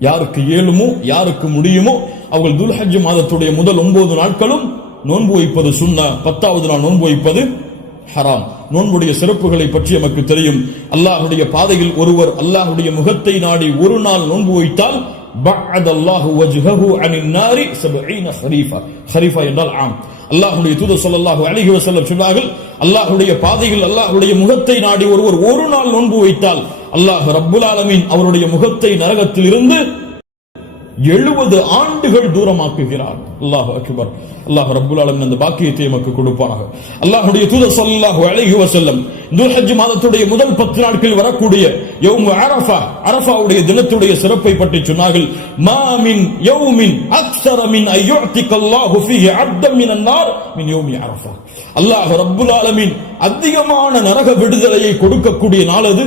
யாருக்கு இயலுமோ யாருக்கு முடியுமோ அவர்கள் துல்ஹஜ் மாதத்துடைய முதல் ஒன்பது நாட்களும் நோன்பு வைப்பது சுண்ணா பத்தாவது நாள் நோன்பு வைப்பது ஹராம். நோன்புடைய சிறப்புகளை பற்றி நமக்கு தெரியும். அல்லாஹுடைய பாதையில் ஒருவர் அல்லாஹுடைய முகத்தை நாடி ஒரு நாள் நோன்பு வைத்தால் பஅத அல்லாஹு வஜ்ஹஹு நாரி 70 ஹரீஃபா. ஹரீஃபா என்றால் ஆம். அல்லாஹ்வுடைய தூதர் ஸல்லல்லாஹு அலைஹி வஸல்லம் சொன்னார்கள் அல்லாஹ்வுடைய பாதையில் அல்லாஹ்வுடைய முகத்தை நாடி ஒருவர் ஒரு நாள் நோன்பு வைத்தால் அல்லாஹ் ரப்புல் ஆலமீன் அவருடைய முகத்தை நரகத்தில் இருந்து எழுபது ஆண்டுகள் தூரமாக்குகிறார். அல்லாஹ் அக்பர். அல்லாஹ் ரப்புல் ஆலமின் அந்த பாக்கியத்தை நமக்கு கொடுப்பானாக. அல்லாஹுடைய தூதர் ஸல்லல்லாஹு அழகி வசல்லம் துல்ஹஜ் மாதத்துடைய முதல் பத்து நாட்களில் வரக்கூடிய யௌமு அரஃபா அரஃபாவுடைய தினத்துடைய சிறப்பை பற்றி சொன்னார்கள். மாமின் யௌமின் அக்ஸர மின் அய்யுஅதிக அல்லாஹு ஃபீஹி அப்தம் மின் நார் மின் யௌமி அரஃபா. அல்லாஹ் ரப்புல் ஆலமீன் அதிகமான நரக விடுதலையை கொடுக்கக்கூடிய நாள் அது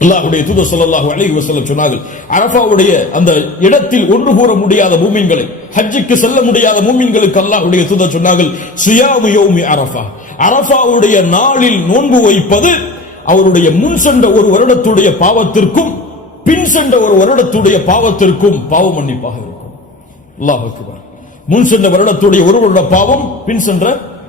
அல்லாஹுடைய தூத ஸல்லல்லாஹு அழகி வஸல்லம் சொன்னார்கள் அரபாவுடைய அந்த இடத்தில் ஒன்று கூற முடியாத மூமின்களை ஹஜ்ஜுக்கு செல்ல முடியாத மூமின்களுக்கு அல்லாஹுடைய தூத சொன்னார்கள் சியாமு யௌமி அரஃபா. அரஃபாவுடைய நாளில் நோன்பு வைப்பது அவருடைய முன் சென்ற ஒரு வருடத்துடைய பாவத்திற்கும் பின் சென்ற ஒரு வருடத்துடைய பாவத்திற்கும் பாவ மன்னிப்பாக இருக்கும். அல்லாஹ் முன் சென்ற வருடத்துடைய ஒரு வருட பாவம் பின் சென்ற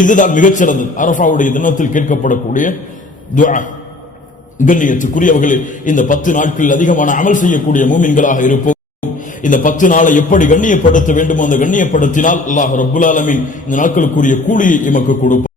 இதுதான் மிகச்சிறந்தது. அரபாவுடைய தினத்தில் கேட்கப்படக்கூடிய துவா கண்ணியத்துக்குரியவர்களே இந்த பத்து நாட்களில் அதிகமான அமல் செய்யக்கூடிய மூமின்களாக இருப்போம். இந்த பத்து நாளை எப்படி கண்ணியப்படுத்த வேண்டுமோ அந்த கண்ணியப்படுத்தினால் அல்லாஹ் ரபுல் ஆலமின் இந்த நாட்களுக்குரிய கூலியை எமக்கு கொடுப்பார்.